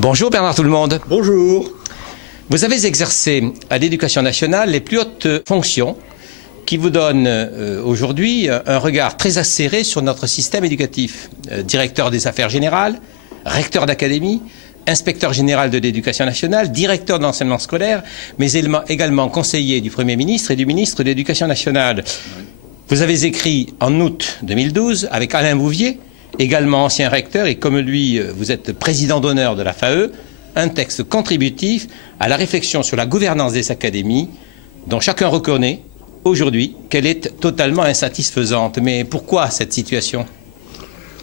Bonjour Bernard Tout-le-Monde. Bonjour. Vous avez exercé à l'Éducation nationale les plus hautes fonctions qui vous donnent aujourd'hui un regard très acéré sur notre système éducatif. Directeur des affaires générales, recteur d'académie, inspecteur général de l'Éducation nationale, directeur de l'enseignement scolaire, mais également conseiller du Premier ministre et du ministre de l'Éducation nationale. Vous avez écrit en août 2012 avec Alain Bouvier, également ancien recteur, et comme lui, vous êtes président d'honneur de la FAE, un texte contributif à la réflexion sur la gouvernance des académies, dont chacun reconnaît aujourd'hui qu'elle est totalement insatisfaisante. Mais pourquoi cette situation ?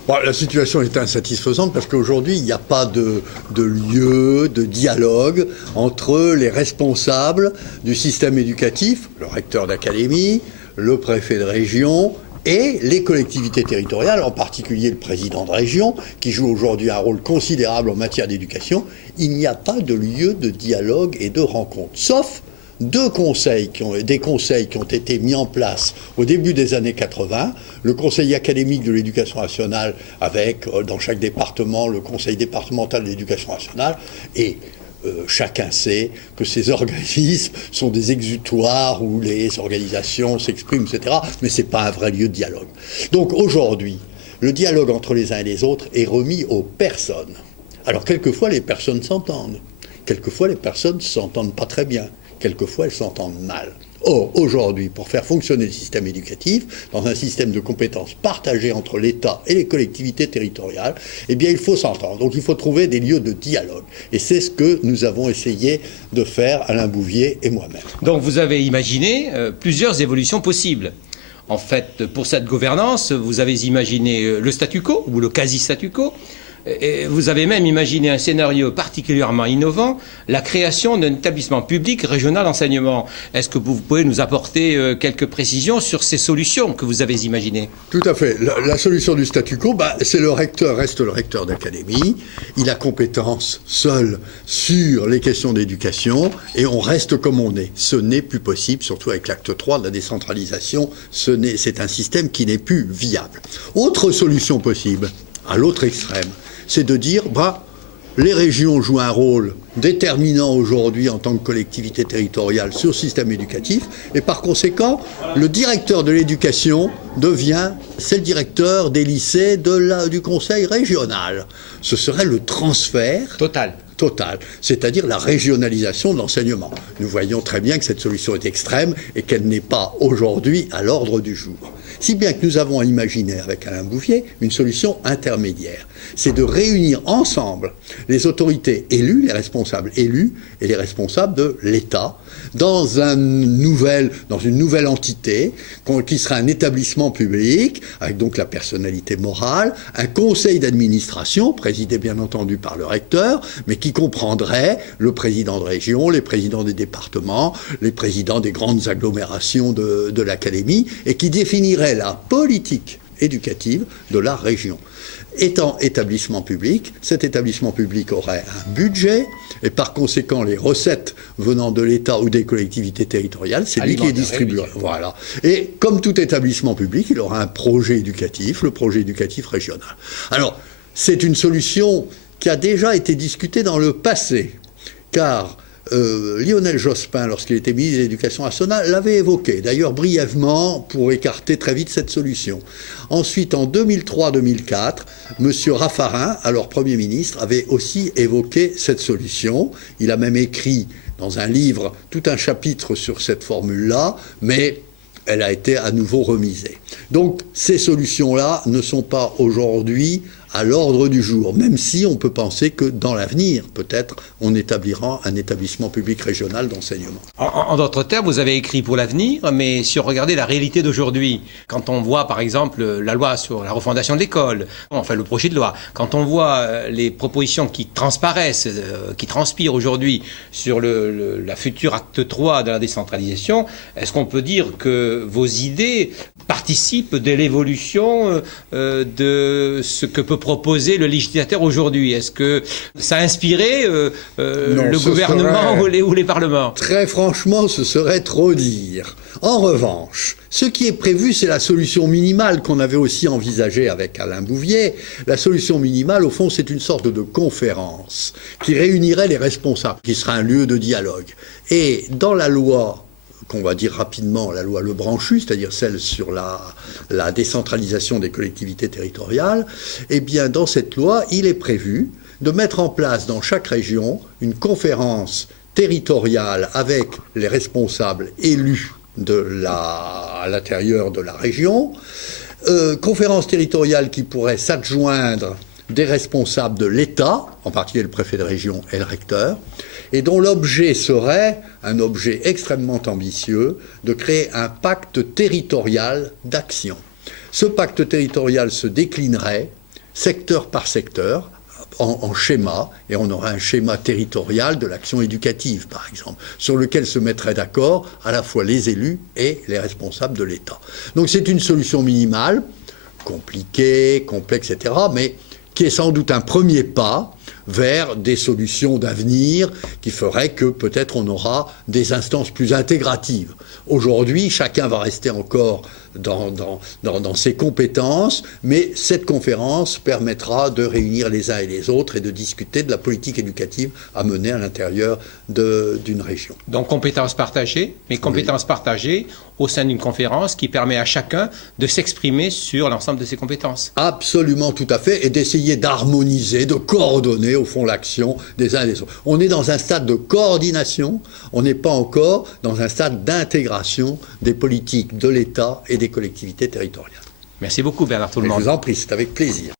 Bon, la situation est insatisfaisante parce qu'aujourd'hui, il n'y a pas de lieu, de dialogue entre les responsables du système éducatif, le recteur d'académie, le préfet de région et les collectivités territoriales, en particulier le président de région, qui joue aujourd'hui un rôle considérable en matière d'éducation. Il n'y a pas de lieu de dialogue et de rencontre, sauf des conseils qui ont été mis en place au début des années 80, le conseil académique de l'éducation nationale avec, dans chaque département, le conseil départemental de l'éducation nationale, et chacun sait que ces organismes sont des exutoires où les organisations s'expriment, etc. Mais ce n'est pas un vrai lieu de dialogue. Donc aujourd'hui, le dialogue entre les uns et les autres est remis aux personnes. Alors quelquefois, les personnes s'entendent. Quelquefois, les personnes ne s'entendent pas très bien. Quelquefois, elles s'entendent mal. Or, aujourd'hui, pour faire fonctionner le système éducatif, dans un système de compétences partagées entre l'État et les collectivités territoriales, eh bien, il faut s'entendre. Donc, il faut trouver des lieux de dialogue. Et c'est ce que nous avons essayé de faire, Alain Bouvier et moi-même. Donc, vous avez imaginé plusieurs évolutions possibles. En fait, pour cette gouvernance, vous avez imaginé le statu quo, ou le quasi-statu quo. Et vous avez même imaginé un scénario particulièrement innovant, la création d'un établissement public régional d'enseignement. Est-ce que vous pouvez nous apporter quelques précisions sur ces solutions que vous avez imaginées ? Tout à fait. La solution du statu quo, c'est le recteur, reste le recteur d'académie. Il a compétence seul sur les questions d'éducation et on reste comme on est. Ce n'est plus possible, surtout avec l'acte 3 de la décentralisation. C'est un système qui n'est plus viable. Autre solution possible, à l'autre extrême, c'est de dire, les régions jouent un rôle déterminant aujourd'hui en tant que collectivité territoriale sur le système éducatif, et par conséquent, le directeur de l'éducation c'est le directeur des lycées du conseil régional. Ce serait le transfert total, c'est-à-dire la régionalisation de l'enseignement. Nous voyons très bien que cette solution est extrême et qu'elle n'est pas aujourd'hui à l'ordre du jour. Si bien que nous avons imaginé avec Alain Bouvier une solution intermédiaire. C'est de réunir ensemble les autorités élues, les responsables élus et les responsables de l'État dans une nouvelle entité qui sera un établissement public avec donc la personnalité morale, un conseil d'administration présidé bien entendu par le recteur, mais qui comprendrait le président de région, les présidents des départements, les présidents des grandes agglomérations de l'académie et qui définirait la politique éducative de la région. Étant établissement public, cet établissement public aurait un budget et par conséquent les recettes venant de l'État ou des collectivités territoriales, c'est lui qui les distribuerait. Voilà. Et comme tout établissement public, il aura un projet éducatif, le projet éducatif régional. Alors, c'est une solution qui a déjà été discutée dans le passé, car Lionel Jospin, lorsqu'il était ministre de l'Éducation nationale, l'avait évoqué, d'ailleurs brièvement, pour écarter très vite cette solution. Ensuite, en 2003-2004, M. Raffarin, alors Premier ministre, avait aussi évoqué cette solution. Il a même écrit dans un livre tout un chapitre sur cette formule-là, mais elle a été à nouveau remisée. Donc, ces solutions-là ne sont pas aujourd'hui à l'ordre du jour, même si on peut penser que dans l'avenir, peut-être, on établira un établissement public régional d'enseignement. En d'autres termes, vous avez écrit pour l'avenir, mais si on regardait la réalité d'aujourd'hui, quand on voit par exemple la loi sur la refondation de l'école, enfin le projet de loi, quand on voit les propositions qui transparaissent, qui transpirent aujourd'hui sur la future acte 3 de la décentralisation, est-ce qu'on peut dire que vos idées participent de l'évolution de ce que peut proposé le législateur aujourd'hui? Est-ce que ça a inspiré Non, le gouvernement ou les parlements? Très franchement, ce serait trop dire. En revanche, ce qui est prévu, c'est la solution minimale qu'on avait aussi envisagée avec Alain Bouvier. La solution minimale, au fond, c'est une sorte de conférence qui réunirait les responsables, qui sera un lieu de dialogue. Et dans la loi, qu'on va dire rapidement, la loi Lebranchu, c'est-à-dire celle sur la décentralisation des collectivités territoriales, eh bien, dans cette loi, il est prévu de mettre en place dans chaque région une conférence territoriale avec les responsables élus à l'intérieur de la région, conférence territoriale qui pourrait s'adjoindre des responsables de l'État, en particulier le préfet de région et le recteur, et dont l'objet serait un objet extrêmement ambitieux de créer un pacte territorial d'action. Ce pacte territorial se déclinerait secteur par secteur, en schéma, et on aura un schéma territorial de l'action éducative, par exemple, sur lequel se mettraient d'accord à la fois les élus et les responsables de l'État. Donc c'est une solution minimale, compliquée, complexe, etc., mais qui est sans doute un premier pas vers des solutions d'avenir qui feraient que peut-être on aura des instances plus intégratives. Aujourd'hui, chacun va rester encore dans ses compétences, mais cette conférence permettra de réunir les uns et les autres et de discuter de la politique éducative à mener à l'intérieur d'une région. Donc compétences partagées, mais compétences partagées au sein d'une conférence qui permet à chacun de s'exprimer sur l'ensemble de ses compétences. Absolument, tout à fait, et d'essayer d'harmoniser, de coordonner au fond l'action des uns et des autres. On est dans un stade de coordination, on n'est pas encore dans un stade d'intégration des politiques de l'État et des collectivités territoriales. Merci beaucoup Bernard Tout-le-Monde. Je vous en prie, c'est avec plaisir.